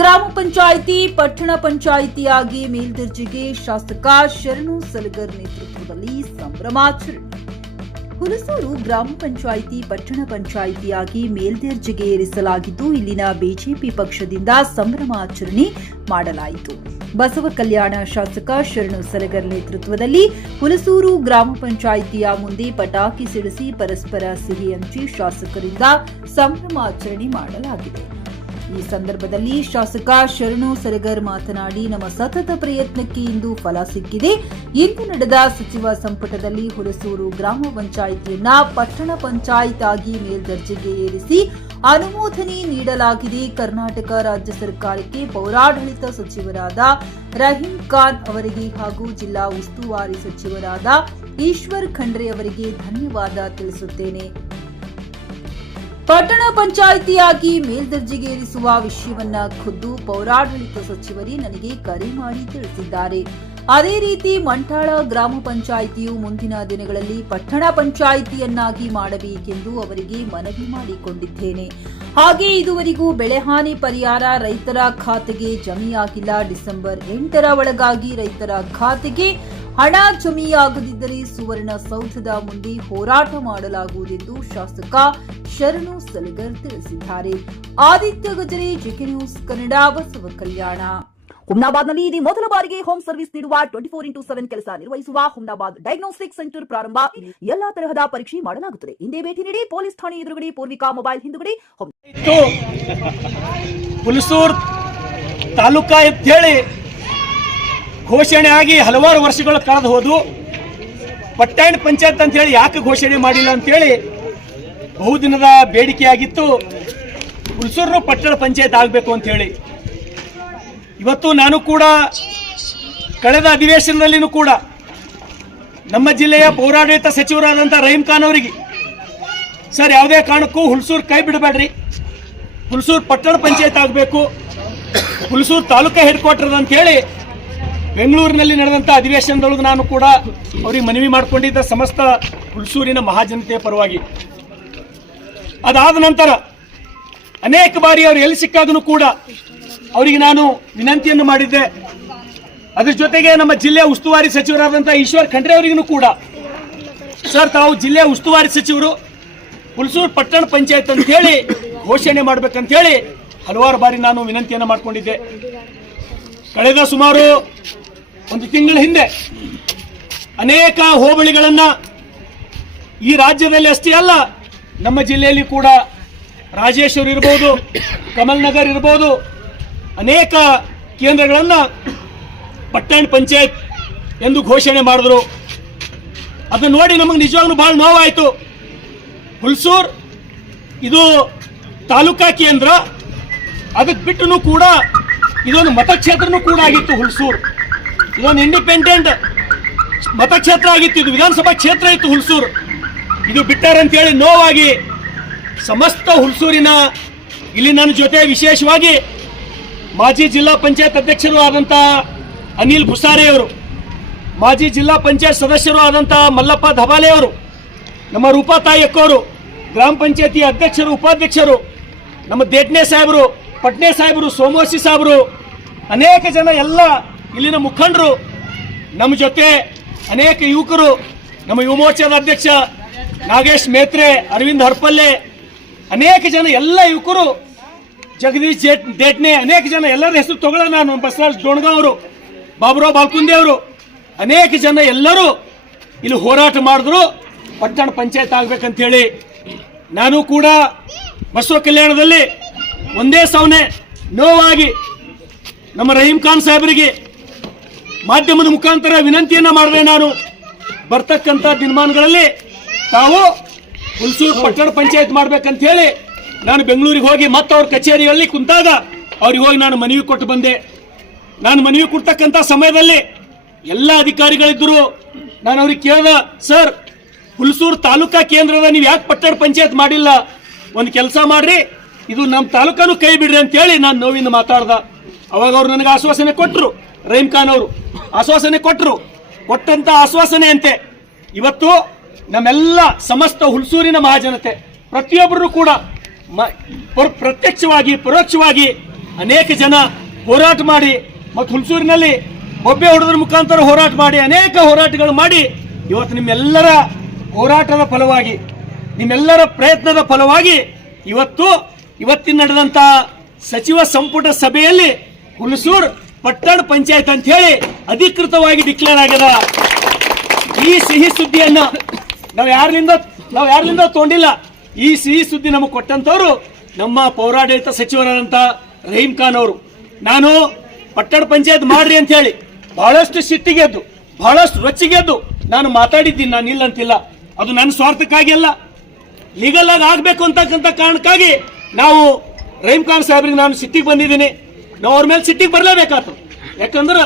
ಗ್ರಾಮ ಪಂಚಾಯಿತಿ ಪಟ್ಟಣ ಪಂಚಾಯಿತಿಯಾಗಿ ಮೇಲ್ದರ್ಜೆಗೆ ಶಾಸಕ ಶರಣು ಸಲಗರ್ ನೇತೃತ್ವದಲ್ಲಿ ಸಂಭ್ರಮಾಚರಣೆ. ಹುಲಸೂರು ಗ್ರಾಮ ಪಂಚಾಯಿತಿ ಪಟ್ಟಣ ಪಂಚಾಯಿತಿಯಾಗಿ ಮೇಲ್ದರ್ಜೆಗೆ ಏರಿಸಲಾಗಿದ್ದು, ಇಲ್ಲಿನ ಬಿಜೆಪಿ ಪಕ್ಷದಿಂದ ಸಂಭ್ರಮಾಚರಣೆ ಮಾಡಲಾಯಿತು. ಬಸವ ಕಲ್ಯಾಣ ಶಾಸಕ ಶರಣು ಸಲಗರ್ ನೇತೃತ್ವದಲ್ಲಿ ಹುಲಸೂರು ಗ್ರಾಮ ಪಂಚಾಯಿತಿಯ ಮುಂದೆ ಪಟಾಕಿ ಸಿಡಿಸಿ ಪರಸ್ಪರ ಸಿಹಿ ಹಂಚಿ ಶಾಸಕರಿಂದ ಸಂಭ್ರಮಾಚರಣೆ ಮಾಡಲಾಗಿದೆ. ಈ ಸಂದರ್ಭದಲ್ಲಿ ಶಾಸಕ ಶರಣು ಸಲಗರ್ ಮಾತನಾಡಿ, ನಮ್ಮ ಸತತ ಪ್ರಯತ್ನಕ್ಕೆ ಇಂದು ಫಲ ಸಿಕ್ಕಿದೆ. ಇಂದು ನಡೆದ ಸಚಿವ ಸಂಪುಟದಲ್ಲಿ ಹುಲಸೂರು ಗ್ರಾಮ ಪಂಚಾಯಿತಿಯನ್ನ ಪಟ್ಟಣ ಪಂಚಾಯತ್ ಆಗಿ ಮೇಲ್ದರ್ಜೆಗೆ ಏರಿಸಿ ಅನುಮೋದನೆ ನೀಡಲಾಗಿದೆ. ಕರ್ನಾಟಕ ರಾಜ್ಯ ಸರ್ಕಾರಕ್ಕೆ ಪೌರಾಡಳಿತ ಸಚಿವರಾದ ರಹೀಂ ಖಾನ್ ಅವರಿಗೆ ಹಾಗೂ ಜಿಲ್ಲಾ ಉಸ್ತುವಾರಿ ಸಚಿವರಾದ ಈಶ್ವರ್ ಖಂಡ್ರೆ ಅವರಿಗೆ ಧನ್ಯವಾದ ತಿಳಿಸುತ್ತೇನೆ. ಪಟ್ಟಣ ಪಂಚಾಯಿತಿಯಾಗಿ ಮೇಲ್ದರ್ಜೆಗೆ ಏರಿಸುವ ವಿಷಯವನ್ನ ಖುದ್ದು ಪೌರಾಡಳಿತ ಸಚಿವರೇ ನನಗೆ ಕರೆ ಮಾಡಿ ತಿಳಿಸಿದ್ದಾರೆ. ಅದೇ ರೀತಿ ಮಂಠಾಳ ಗ್ರಾಮ ಪಂಚಾಯಿತಿಯು ಮುಂದಿನ ದಿನಗಳಲ್ಲಿ ಪಟ್ಟಣ ಪಂಚಾಯಿತಿಯನ್ನಾಗಿ ಮಾಡಬೇಕೆಂದು ಅವರಿಗೆ ಮನವಿ ಮಾಡಿಕೊಂಡಿದ್ದೇನೆ. ಹಾಗೆ ಇದುವರೆಗೂ ಬೆಳೆಹಾನಿ ಪರಿಹಾರ ರೈತರ ಖಾತೆಗೆ ಜಮೆಯಾಗಿಲ್ಲ. ಡಿಸೆಂಬರ್ 8ರ ಒಳಗಾಗಿ ರೈತರ ಖಾತೆಗೆ ಹಣ ಜಮೆಯಾಗದಿದ್ದರೆ ಸುವರ್ಣಸೌಧದ ಮುಂದೆ ಹೋರಾಟ ಮಾಡಲಾಗುವುದೆಂದು ಶಾಸಕ ಶರಣು ಸಲಗರ್ ತಿಳಿಸಿದ್ದಾರೆ. ಆದಿತ್ಯ ಗಜರೆ, ಜೆಕೆ ನ್ಯೂಸ್ ಕನ್ನಡ, ಬಸವ ಕಲ್ಯಾಣ. ಹುಮ್ನಾಬಾದ್ನಲ್ಲಿ ಇದು ಮೊದಲ ಬಾರಿಗೆ ಹೋಮ್ ಸರ್ವಿಸ್ ನೀಡುವ 24x7 ಕೆಲಸ ನಿರ್ವಹಿಸುವ ಹುಮ್ನಾಬಾದ್ ಡಯಾಗ್ನೋಸ್ಟಿಕ್ ಸೆಂಟರ್ ಪ್ರಾರಂಭ. ಎಲ್ಲಾ ತರಹದ ಪರೀಕ್ಷೆ ಮಾಡಲಾಗುತ್ತದೆ. ಹಿಂದೆ ಭೇಟಿ ನೀಡಿ. ಪೊಲೀಸ್ ಠಾಣೆ ಎದುರುಗಡೆ, ಪೂರ್ವಿಕಾ ಮೊಬೈಲ್ ಹಿಂದುಗಡೆ. ಹುಲಸೂರು ತಾಲೂಕಾ ಅಂತ ಹೇಳಿ ಘೋಷಣೆ ಆಗಿ ಹಲವಾರು ವರ್ಷಗಳು ಕಳೆದು ಹೋದು. ಪಟ್ಟಣ ಪಂಚಾಯತ್ ಅಂತ ಹೇಳಿ ಯಾಕೆ ಘೋಷಣೆ ಮಾಡಿಲ್ಲ ಅಂತೇಳಿ ಬಹುದಿನದ ಬೇಡಿಕೆಯಾಗಿತ್ತು. ಹುಲಸೂರು ಪಟ್ಟಣ ಪಂಚಾಯತ್ ಆಗಬೇಕು ಅಂತ ಹೇಳಿ ಇವತ್ತು ನಾನು ಕೂಡ ಕಳೆದ ಅಧಿವೇಶನದಲ್ಲಿನೂ ಕೂಡ ನಮ್ಮ ಜಿಲ್ಲೆಯ ಪೌರಾಡಳಿತ ಸಚಿವರಾದಂಥ ರಹೀಂ ಖಾನ್ ಅವರಿಗೆ, ಸರ್ ಯಾವುದೇ ಕಾರಣಕ್ಕೂ ಹುಲಸೂರು ಕೈ ಬಿಡಬೇಡ್ರಿ, ಹುಲಸೂರು ಪಟ್ಟಣ ಪಂಚಾಯತ್ ಆಗಬೇಕು, ಹುಲಸೂರು ತಾಲೂಕಾ ಹೆಡ್ ಕ್ವಾರ್ಟರ್ ಅಂತ ಹೇಳಿ ಬೆಂಗಳೂರಿನಲ್ಲಿ ನಡೆದಂಥ ಅಧಿವೇಶನದೊಳಗೆ ನಾನು ಕೂಡ ಅವರಿಗೆ ಮನವಿ ಮಾಡಿಕೊಂಡಿದ್ದ ಸಮಸ್ತ ಹುಲಸೂರಿನ ಮಹಾಜನತೆಯ ಪರವಾಗಿ. ಅದಾದ ನಂತರ ಅನೇಕ ಬಾರಿ ಅವರು ಎಲ್ಲಿ ಸಿಕ್ಕಾಗೂ ಕೂಡ ಅವರಿಗೆ ನಾನು ವಿನಂತಿಯನ್ನು ಮಾಡಿದ್ದೆ. ಅದ್ರ ಜೊತೆಗೆ ನಮ್ಮ ಜಿಲ್ಲೆಯ ಉಸ್ತುವಾರಿ ಸಚಿವರಾದಂಥ ಈಶ್ವರ್ ಖಂಡ್ರೆ ಅವರಿಗೂ ಕೂಡ, ಸರ್ ತಾವು ಜಿಲ್ಲೆಯ ಉಸ್ತುವಾರಿ ಸಚಿವರು, ಹುಲಸೂರು ಪಟ್ಟಣ ಪಂಚಾಯತ್ ಅಂತ ಹೇಳಿ ಘೋಷಣೆ ಮಾಡ್ಬೇಕಂತ ಹೇಳಿ ಹಲವಾರು ಬಾರಿ ನಾನು ವಿನಂತಿಯನ್ನು ಮಾಡಿಕೊಂಡಿದ್ದೆ. ಕಳೆದ ಸುಮಾರು ಒಂದು ತಿಂಗಳ ಹಿಂದೆ ಅನೇಕ ಹೋಬಳಿಗಳನ್ನು ಈ ರಾಜ್ಯದಲ್ಲಿ ಅಷ್ಟೇ ಅಲ್ಲ ನಮ್ಮ ಜಿಲ್ಲೆಯಲ್ಲಿ ಕೂಡ ರಾಜೇಶ್ವರ ಇರ್ಬೋದು, ಕಮಲ್ ನಗರ್ ಇರ್ಬೋದು, ಅನೇಕ ಕೇಂದ್ರಗಳನ್ನು ಪಟ್ಟಣ ಪಂಚಾಯತ್ ಎಂದು ಘೋಷಣೆ ಮಾಡಿದ್ರು. ಅದನ್ನು ನೋಡಿ ನಮಗೆ ನಿಜವಾಗ್ಲೂ ಬಹಳ ನೋವಾಯಿತು. ಹುಲಸೂರು ಇದು ತಾಲೂಕಾ ಕೇಂದ್ರ, ಅದಕ್ಕೆ ಬಿಟ್ಟು ಕೂಡ ಇದೊಂದು ಮತಕ್ಷೇತ್ರನೂ ಕೂಡ ಆಗಿತ್ತು. ಹುಲಸೂರು ಇದೊಂದು ಇಂಡಿಪೆಂಡೆಂಟ್ ಮತಕ್ಷೇತ್ರ ಆಗಿತ್ತು, ಇದು ವಿಧಾನಸಭಾ ಕ್ಷೇತ್ರ ಇತ್ತು ಹುಲಸೂರು. ಇದು ಬಿಟ್ಟಾರಂತೇಳಿ ನೋವಾಗಿ ಸಮಸ್ತ ಹುಲಸೂರಿನ, ಇಲ್ಲಿ ನನ್ನ ಜೊತೆ ವಿಶೇಷವಾಗಿ ಮಾಜಿ ಜಿಲ್ಲಾ ಪಂಚಾಯತ್ ಅಧ್ಯಕ್ಷರು ಆದಂಥ ಅನಿಲ್ ಭುಸಾರೆ ಅವರು, ಮಾಜಿ ಜಿಲ್ಲಾ ಪಂಚಾಯತ್ ಸದಸ್ಯರು ಆದಂಥ ಮಲ್ಲಪ್ಪ ಧಬಾಲೆ ಅವರು, ನಮ್ಮ ರೂಪಾತಾಯಿ ಅಕ್ಕವರು, ಗ್ರಾಮ ಪಂಚಾಯತಿ ಅಧ್ಯಕ್ಷರು ಉಪಾಧ್ಯಕ್ಷರು, ನಮ್ಮ ದೇಟ್ನೆ ಸಾಹೇಬರು, ಪಟ್ನೆ ಸಾಹೇಬರು, ಸೋಮೋಸಿ ಸಾಹೇಬರು, ಅನೇಕ ಜನ ಎಲ್ಲ ಇಲ್ಲಿನ ಮುಖಂಡರು ನಮ್ಮ ಜೊತೆ, ಅನೇಕ ಯುವಕರು, ನಮ್ಮ ಯುವ ಮೋರ್ಚಾದ ಅಧ್ಯಕ್ಷ ನಾಗೇಶ್ ಮೇತ್ರೆ, ಅರವಿಂದ್ ಹರ್ಪಲ್ಲೆ, ಅನೇಕ ಜನ ಎಲ್ಲ ಯುವಕರು, ಜಗದೀಶ್ ದೇಟ್ನೆ, ಅನೇಕ ಜನ ಎಲ್ಲರ ಹೆಸರು ತಗೊಳ್ಳೋ ನಾನು, ಬಸವರಾಜ್ ಡೋಣಗಾಂವ್ ಅವರು, ಬಾಬುರಾವ್ ಬಾಲ್ಕುಂದೆ ಅವರು, ಅನೇಕ ಜನ ಎಲ್ಲರೂ ಇಲ್ಲಿ ಹೋರಾಟ ಮಾಡಿದ್ರು ಪಟ್ಟಣ ಪಂಚಾಯತ್ ಆಗ್ಬೇಕಂತೇಳಿ. ನಾನು ಕೂಡ ಬಸವ ಕಲ್ಯಾಣದಲ್ಲಿ ಒಂದೇ ಸವನೆ ನೋವಾಗಿ ನಮ್ಮ ರಹೀಂ ಖಾನ್ ಸಾಹೇಬರಿಗೆ ಮಾಧ್ಯಮದ ಮುಖಾಂತರ ವಿನಂತಿಯನ್ನ ಮಾಡಿದೆ. ನಾನು ಬರ್ತಕ್ಕಂಥ ದಿನಮಾನಗಳಲ್ಲಿ ತಾವು ಹುಲಸೂರು ಪಟ್ಟಣ ಪಂಚಾಯತ್ ಮಾಡ್ಬೇಕಂತ ಹೇಳಿ ನಾನು ಬೆಂಗಳೂರಿಗೆ ಹೋಗಿ ಮತ್ತೆ ಅವ್ರ ಕಚೇರಿಯಲ್ಲಿ ಕುಂತಾಗ ಅವ್ರಿಗೆ ಹೋಗಿ ನಾನು ಮನವಿ ಕೊಟ್ಟು ಬಂದೆ. ನಾನು ಮನವಿ ಕೊಡ್ತಕ್ಕಂಥ ಸಮಯದಲ್ಲಿ ಎಲ್ಲ ಅಧಿಕಾರಿಗಳಿದ್ದರು. ನಾನು ಅವ್ರಿಗೆ ಕೇಳಿದ, ಸರ್ ಹುಲಸೂರು ತಾಲೂಕಾ ಕೇಂದ್ರದ ನೀವು ಯಾಕೆ ಪಟ್ಟಣ ಪಂಚಾಯತ್ ಮಾಡಿಲ್ಲ, ಒಂದು ಕೆಲಸ ಮಾಡ್ರಿ, ಇದು ನಮ್ಮ ತಾಲೂಕಾನು ಕೈ ಬಿಡ್ರಿ ಅಂತೇಳಿ ನಾನು ನೋವಿಂದ ಮಾತಾಡ್ದ. ಅವಾಗ ಅವ್ರು ನನಗೆ ಆಶ್ವಾಸನೆ ಕೊಟ್ಟರು, ರಹೀಂ ಖಾನ್ ಅವರು ಆಶ್ವಾಸನೆ ಕೊಟ್ಟರು. ಕೊಟ್ಟಂತ ಆಶ್ವಾಸನೆ ಅಂತೆ ಇವತ್ತು ನಮ್ಮೆಲ್ಲ ಸಮಸ್ತ ಹುಲಸೂರಿನ ಮಹಾಜನತೆ ಪ್ರತಿಯೊಬ್ಬರು ಕೂಡ ಪ್ರತ್ಯಕ್ಷವಾಗಿ ಪರೋಕ್ಷವಾಗಿ ಅನೇಕ ಜನ ಹೋರಾಟ ಮಾಡಿ ಮತ್ತು ಹುಲ್ಸೂರಿನಲ್ಲಿ ಬೊಬ್ಬೆ ಹೊಡೆದ್ರ ಮುಖಾಂತರ ಹೋರಾಟ ಮಾಡಿ ಅನೇಕ ಹೋರಾಟಗಳು ಮಾಡಿ ಇವತ್ತು ನಿಮ್ಮೆಲ್ಲರ ಹೋರಾಟದ ಫಲವಾಗಿ ನಿಮ್ಮೆಲ್ಲರ ಪ್ರಯತ್ನದ ಫಲವಾಗಿ ಇವತ್ತಿನ ನಡೆದಂತ ಸಚಿವ ಸಂಪುಟ ಸಭೆಯಲ್ಲಿ ಹುಣಸೂರು ಪಟ್ಟಣ ಪಂಚಾಯತ್ ಅಂತ ಹೇಳಿ ಅಧಿಕೃತವಾಗಿ ಡಿಕ್ಲೇರ್ ಆಗ್ಯದ. ಈ ಸಿಹಿ ಸುದ್ದಿಯನ್ನ ನಾವು ಯಾರಿಂದ ತಗೊಂಡಿಲ್ಲ. ಈ ಸಿಹಿ ಸುದ್ದಿ ನಮಗೆ ಕೊಟ್ಟಂತವ್ರು ನಮ್ಮ ಪೌರಾಡಳಿತ ಸಚಿವರಾದಂತ ರಹೀಂ ಖಾನ್ ಅವರು. ನಾನು ಪಟ್ಟಣ ಪಂಚಾಯತ್ ಮಾಡ್ರಿ ಅಂತ ಹೇಳಿ ಬಹಳಷ್ಟು ಸಿಟ್ಟಿಗೆದ್ದು ಬಹಳಷ್ಟು ರೊಚ್ಚಿಗೆದ್ದು ನಾನು ಮಾತಾಡಿದ್ದೀನಿ. ನಾನು ಇಲ್ಲ ಅಂತಿಲ್ಲ, ಅದು ನನ್ನ ಸ್ವಾರ್ಥಕ್ಕಾಗಿ ಅಲ್ಲ, ಲೀಗಲ್ ಆಗಿ ಆಗ್ಬೇಕು ಅಂತಕ್ಕಂಥ ಕಾರಣಕ್ಕಾಗಿ ನಾವು ರಹೀಂ ಖಾನ್ ಸಾಹೇಬ್ರಿಗೆ ನಾನು ಸಿಟ್ಟಿಗೆ ಬಂದಿದ್ದೀನಿ. ನಾವು ಅವ್ರ ಮೇಲೆ ಸಿಟ್ಟಿಗೆ ಬರಲೇಬೇಕಾಯ್ತು. ಯಾಕಂದ್ರೆ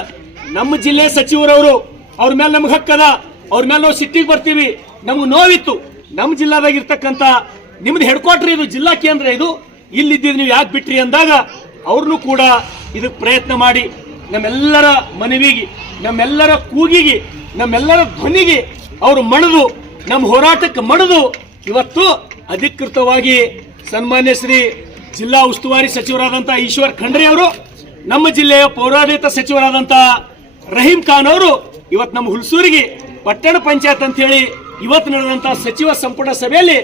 ನಮ್ಮ ಜಿಲ್ಲೆ ಸಚಿವರವರು, ಅವ್ರ ಮೇಲೆ ನಮ್ಗೆ ಹಕ್ಕದ, ಅವ್ರ ಮೇಲೆ ನಾವು ಸಿಟ್ಟಿಗೆ ಬರ್ತೀವಿ. ನಮ್ಗೆ ನೋವಿತ್ತು. ನಮ್ಮ ಜಿಲ್ಲಾದಾಗ ಇರ್ತಕ್ಕಂಥ ನಿಮ್ದು ಹೆಡ್ ಕ್ವಾರ್ಟರ್ ಇದು, ಜಿಲ್ಲಾ ಕೇಂದ್ರ ಇದು, ಇಲ್ಲಿದ್ದಿದ್ದು ನೀವು ಯಾಕೆ ಬಿಟ್ರಿ ಅಂದಾಗ ಅವ್ರನ್ನೂ ಕೂಡ ಇದಕ್ಕೆ ಪ್ರಯತ್ನ ಮಾಡಿ ನಮ್ಮೆಲ್ಲರ ಮನವಿಗೆ, ನಮ್ಮೆಲ್ಲರ ಕೂಗಿಗೆ, ನಮ್ಮೆಲ್ಲರ ಧ್ವನಿಗೆ ಅವರು ಮಣಿದು, ನಮ್ಮ ಹೋರಾಟಕ್ಕೆ ಮಣಿದು ಇವತ್ತು ಅಧಿಕೃತವಾಗಿ ಸನ್ಮಾನ್ಯ ಶ್ರೀ ಜಿಲ್ಲಾ ಉಸ್ತುವಾರಿ ಸಚಿವರಾದಂಥ ಈಶ್ವರ್ ಖಂಡ್ರೆ ಅವರು, ನಮ್ಮ ಜಿಲ್ಲೆಯ ಪೌರಾಡಳಿತ ಸಚಿವರಾದಂಥ ರಹೀಂ ಖಾನ್ ಅವರು ಇವತ್ತು ನಮ್ಮ ಹುಲ್ಸೂರಿಗೆ ಪಟ್ಟಣ ಪಂಚಾಯತ್ ಅಂತ ಹೇಳಿ ಇವತ್ತು ನಡೆದಂತ ಸಚಿವ ಸಂಪುಟ ಸಭೆಯಲ್ಲಿ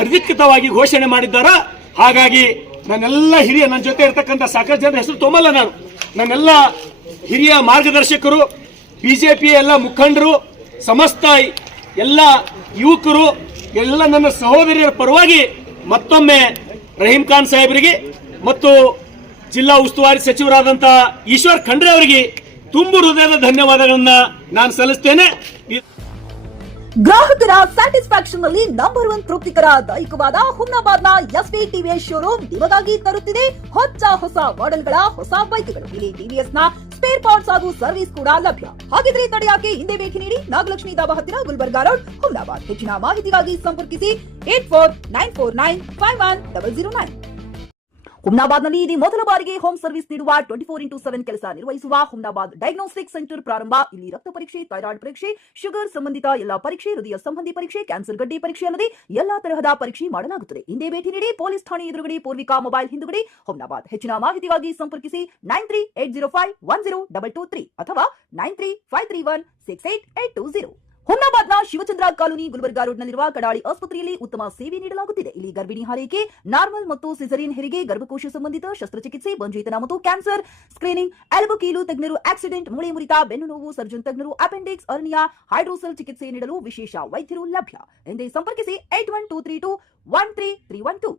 ಅಧಿಕೃತವಾಗಿ ಘೋಷಣೆ ಮಾಡಿದ್ದಾರೆ. ಹಾಗಾಗಿ ನನ್ನೆಲ್ಲ ಹಿರಿಯ, ನನ್ನ ಜೊತೆ ಇರ್ತಕ್ಕಂಥ ಸಾಕಷ್ಟು ಜನರ ಹೆಸರು ತೊಂಬಲ್ಲ ನಾನು, ನನ್ನೆಲ್ಲ ಹಿರಿಯ ಮಾರ್ಗದರ್ಶಕರು, ಬಿಜೆಪಿ ಎಲ್ಲ ಮುಖಂಡರು, ಸಮಸ್ತ ಎಲ್ಲ ಯುವಕರು, ಎಲ್ಲ ನನ್ನ ಸಹೋದರಿಯರ ಪರವಾಗಿ ಮತ್ತೊಮ್ಮೆ ರಹೀಂ ಖಾನ್ ಸಾಹೇಬರಿಗೆ ಮತ್ತು ಜಿಲ್ಲಾ ಉಸ್ತುವಾರಿ ಸಚಿವರಾದಂಥ ಈಶ್ವರ್ ಖಂಡ್ರೆ ಅವರಿಗೆ ತುಂಬು ಹೃದಯದ ಧನ್ಯವಾದಗಳನ್ನ ನಾನು ಸಲ್ಲಿಸ್ತೇನೆ. ಗ್ರಾಹಕರ ಸ್ಯಾಟಿಸ್ಫ್ಯಾಕ್ಷನ್ ನಲ್ಲಿ ನಂಬರ್ 1 ತೃಪ್ತಿಕರ ದೈಹಿಕವಾದ ಹುಮ್ನಾಬಾದ್ನ ಎಸ್ವಿ ಟಿವಿಎಸ್ ಶೋರೂಮ್ ನಿಮಗಾಗಿ ತರುತ್ತಿದೆ ಹೊಸ ಮಾಡೆಲ್ಗಳ ಹೊಸ ಬೈಕ್ಗಳು. ಇಲ್ಲಿ ಟಿವಿಎಸ್ ನ ಸ್ಪೇರ್ ಪಾರ್ಟ್ಸ್ ಹಾಗೂ ಸರ್ವಿಸ್ ಕೂಡ ಲಭ್ಯ. ಹಾಗಿದ್ರೆ ತಡೆಯಾಕೆ ಹಿಂದೆ ಭೇಟಿ ನೀಡಿ ನಾಗಲಕ್ಷ್ಮಿ ದಾಬಾ ಹತ್ತಿರ ಗುಲ್ಬರ್ಗಾ ರೋಡ್, ಹುಮ್ನಾಬಾದ್. ಹೆಚ್ಚಿನ ಮಾಹಿತಿಗಾಗಿ ಸಂಪರ್ಕಿಸಿ 8494951009. ಹುಮ್ನಾಬಾದ್ನಲ್ಲಿ ಇದು ಮೊದಲ ಬಾರಿಗೆ ಹೋಮ್ ಸರ್ವಿಸ್ ನೀಡುವ 24x7 ಕೆಲಸ ನಿರ್ವಹಿಸುವ ಹುಮ್ನಾಬಾದ್ ಡಯಾಗ್ನೋಸ್ಟಿಕ್ ಸೆಂಟರ್ ಪ್ರಾರಂಭ. ಇಲ್ಲಿ ರಕ್ತ ಪರೀಕ್ಷೆ, ಥೈರಾಯ್ಡ್ ಪರೀಕ್ಷೆ, ಶುಗರ್ ಸಂಬಂಧಿತ ಎಲ್ಲಾ ಪರೀಕ್ಷೆ, ಹೃದಯ ಸಂಬಂಧಿ ಪರೀಕ್ಷೆ, ಕ್ಯಾನ್ಸರ್ ಗಡ್ಡೆ ಪರೀಕ್ಷೆ ಅಲ್ಲದೆ ಎಲ್ಲಾ ತರಹದ ಪರೀಕ್ಷೆ ಮಾಡಲಾಗುತ್ತದೆ. ಹಿಂದೆ ಭೇಟಿ ನೀಡಿ, ಪೊಲೀಸ್ ಠಾಣೆ ಎದುರುಗಡೆ, ಪೂರ್ವಿಕಾ ಮೊಬೈಲ್ ಹಿಂದುಗಡೆ, ಹುಮ್ನಾಬಾದ್. ಹೆಚ್ಚಿನ ಮಾಹಿತಿಗಾಗಿ ಸಂಪರ್ಕಿಸಿ 9380510223 ಅಥವಾ 9353168820. ಹುಮ್ನಾಬಾದ್ನ ಶಿವಚಂದ್ರ ಕಾಲೋನಿ, ಗುಲ್ಬರ್ಗಾ ರೋಡ್ನಲ್ಲಿರುವ ಕಡಾಳಿ ಆಸ್ಪತ್ರೆಯಲ್ಲಿ ಉತ್ತಮ ಸೇವೆ ನೀಡಲಾಗುತ್ತಿದೆ. ಇಲ್ಲಿ ಗರ್ಭಿಣಿ ಹಾರೈಕೆ, ನಾರ್ಮಲ್ ಮತ್ತು ಸಿಸರಿಯನ್ ಹೆರಿಗೆ, ಗರ್ಭಕೋಶ ಸಂಬಂಧಿತ ಶಸ್ತ್ರಚಿಕಿತ್ಸೆ, ಬಂಜೇತನ ಮತ್ತು ಕ್ಯಾನ್ಸರ್ ಸ್ಕ್ರೀನಿಂಗ್, ಎಲುಬು ಕೀಲು ತಜ್ಞರು, ಆಕ್ಸಿಡೆಂಟ್, ಮೂಳೆ ಮುರಿತ, ಬೆನ್ನು ನೋವು ಸರ್ಜನ್ ತಜ್ಞರು, ಅಪೆಂಡಿಕ್ಸ್, ಅರ್ನಿಯಾ, ಹೈಡ್ರೋಸೆಲ್ ಚಿಕಿತ್ಸೆ ನೀಡಲು ವಿಶೇಷ ವೈದ್ಯರು ಲಭ್ಯ. ಎಂದೇ ಸಂಪರ್ಕಿಸಿ 8123213312.